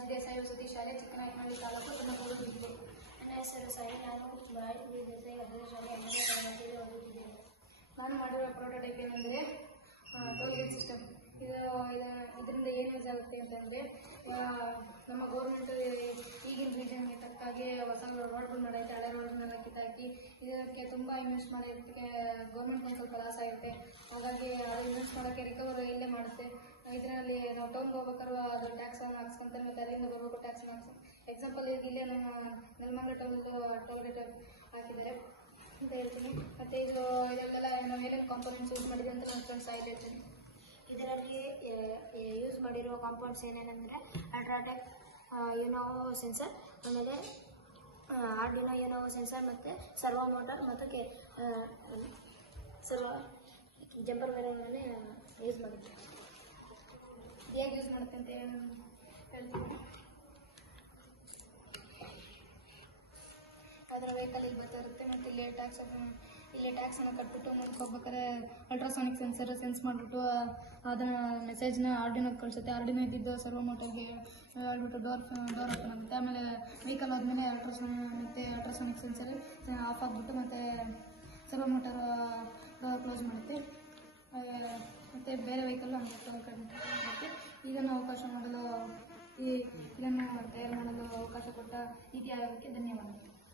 G Desai ವಸತಿ ಶಾಲೆ, ಚಿಕ್ಕನಾಯಕನಹಳ್ಳಿ ತಾಲೂಕು, ತುಮಕೂರು ಜಿಲ್ಲೆ. ನನ್ನ ಹೆಸರು ಸಾಯಿ. ನಾನು ಜಿ ದೇಸಾಯಿ ವಸತಿ ಶಾಲೆ 8ನೇ ತರಗತಿಯಲ್ಲಿ ಓದುತ್ತಿದ್ದೇನೆ. ನಾನು ಮಾಡಿರುವ ಪ್ರೋಟೋಟೈಪ್ ಏನಂದರೆ ಟೋಲ್ ಗೇಟ್ ಸಿಸ್ಟಮ್. ಇದರಿಂದ ಏನು ಯೂಸ್ ಆಗುತ್ತೆ ಅಂತಂದರೆ, ನಮ್ಮ ಗೌರ್ಮೆಂಟ್ ಈಗಿನ ರೀಸನ್ಗೆ ತಕ್ಕಾಗಿ ಹೊಸ ರೋಡ್ಗಳು ಮಾಡೈತೆ, ಹಳೆ ರೋಡ್ಗಳನ್ನ ಕಿತ್ತಾಕಿ ಇದಕ್ಕೆ ತುಂಬ ಇನ್ವೆಸ್ಟ್ ಮಾಡೋದಕ್ಕೆ ಗೌರ್ಮೆಂಟ್ ಒಂದು ಸ್ವಲ್ಪ ಲಾಸ್ ಆಗುತ್ತೆ. ಹಾಗಾಗಿ ಅದು ಇನ್ವೆಸ್ಟ್ ಮಾಡೋಕ್ಕೆ ರಿಕವರ್ ಇಲ್ಲೇ ಮಾಡುತ್ತೆ. ಇದರಲ್ಲಿ ನಾವು ಟೌನ್ಗೆ ಹೋಗ್ಬೇಕಾದ್ರೂ ಅದು ಟ್ಯಾಕ್ಸನ್ನು ಹಾಕ್ಸ್ಕೊಂತಾರೆ, ಮತ್ತು ಅದರಿಂದ ಬರಬೇಕು ಟ್ಯಾಕ್ಸನ್ನು ಹಾಕ್ಸ್ಕೊಂಡು. ಎಕ್ಸಾಂಪಲ್ ಈಗ ಇಲ್ಲೇ ನಮ್ಮ ನೆಲಮಂಗಲ ಟೋಲ್ ಗೇಟ್ ಹಾಕಿದ್ದಾರೆ ಅಂತ ಹೇಳ್ತೀನಿ. ಮತ್ತು ಇದಕ್ಕೆಲ್ಲ ನಾವು ಏನೇನು ಕಾಂಪೋನೆಂಟ್ಸ್ ಯೂಸ್ ಮಾಡಿದೆ ಅಂತ ನನ್ನ ಫ್ರೆಂಡ್ಸ್ ಹೇಳ್ತೀನಿ. ಇದರಲ್ಲಿ ಯೂಸ್ ಮಾಡಿರುವ ಕಾಂಪೌಂಡ್ಸ್ ಏನೇನೆಂದರೆ ಅಲ್ಟ್ರಾಟೆಕ್ ಯುನೋವೋ ಸೆನ್ಸರ್, ಆಮೇಲೆ ಆರ್ಡಿನೋ ಯುನೋವೋ ಸೆನ್ಸರ್, ಮತ್ತು ಸರ್ವೋ ಮೋಟರ್, ಮತ್ತು ಜಂಪರ್ ವೈರನ್ನೇ ಯೂಸ್ ಮಾಡಿದ್ದೆ. ಹೇಗೆ ಯೂಸ್ ಮಾಡುತ್ತೆ ಅಂತ ಹೇಳ್ತೀನಿ. ಅದರ ವೆಹಿಕಲ್ ಇಲ್ಲಿ ಬರ್ತಿರುತ್ತೆ, ಮತ್ತು ಇಲ್ಲಿ ಟ್ಯಾಕ್ಸನ್ನು ಕಟ್ಬಿಟ್ಟು ಮುಂದಕ್ಕೆ ಹೋಗ್ಬೇಕಾದ್ರೆ ಅಲ್ಟ್ರಾಸಾನಿಕ್ ಸೆನ್ಸ್ ಮಾಡಿಬಿಟ್ಟು ಅದನ್ನು ಮೆಸೇಜ್ನ ಆರ್ಡಿನೋಗೆ ಕಳಿಸುತ್ತೆ. ಆರ್ಡಿನೋ ಇದ್ದಿದ್ದು ಸರ್ವೋ ಮೋಟರ್ಗೆ ಹೇಳ್ಬಿಟ್ಟು ಡೋರ್ ಓಪನ್ ಆಗುತ್ತೆ. ಆಮೇಲೆ ವೆಹಿಕಲ್ ಆದಮೇಲೆ ಅಲ್ಟ್ರಾಸಾನಿಕ್ ಸೆನ್ಸರ್ ಆಫ್ ಆಗಿಬಿಟ್ಟು ಮತ್ತು ಸರ್ವೋ ಮೋಟರ್ ಡೋರ್ ಕ್ಲೋಸ್ ಮಾಡುತ್ತೆ. ಮತ್ತು ಬೇರೆ ವೆಹಿಕಲ್ಲು ಹಂಗೆ ಮಾಡುತ್ತೆ. ಇದನ್ನು ಅವಕಾಶ ಮಾಡಲು ಇದನ್ನು ತಯಾರು ಮಾಡಲು ಅವಕಾಶ ಕೊಟ್ಟ ನೀತಿ ಆಯೋಗಕ್ಕೆ ಧನ್ಯವಾದಗಳು.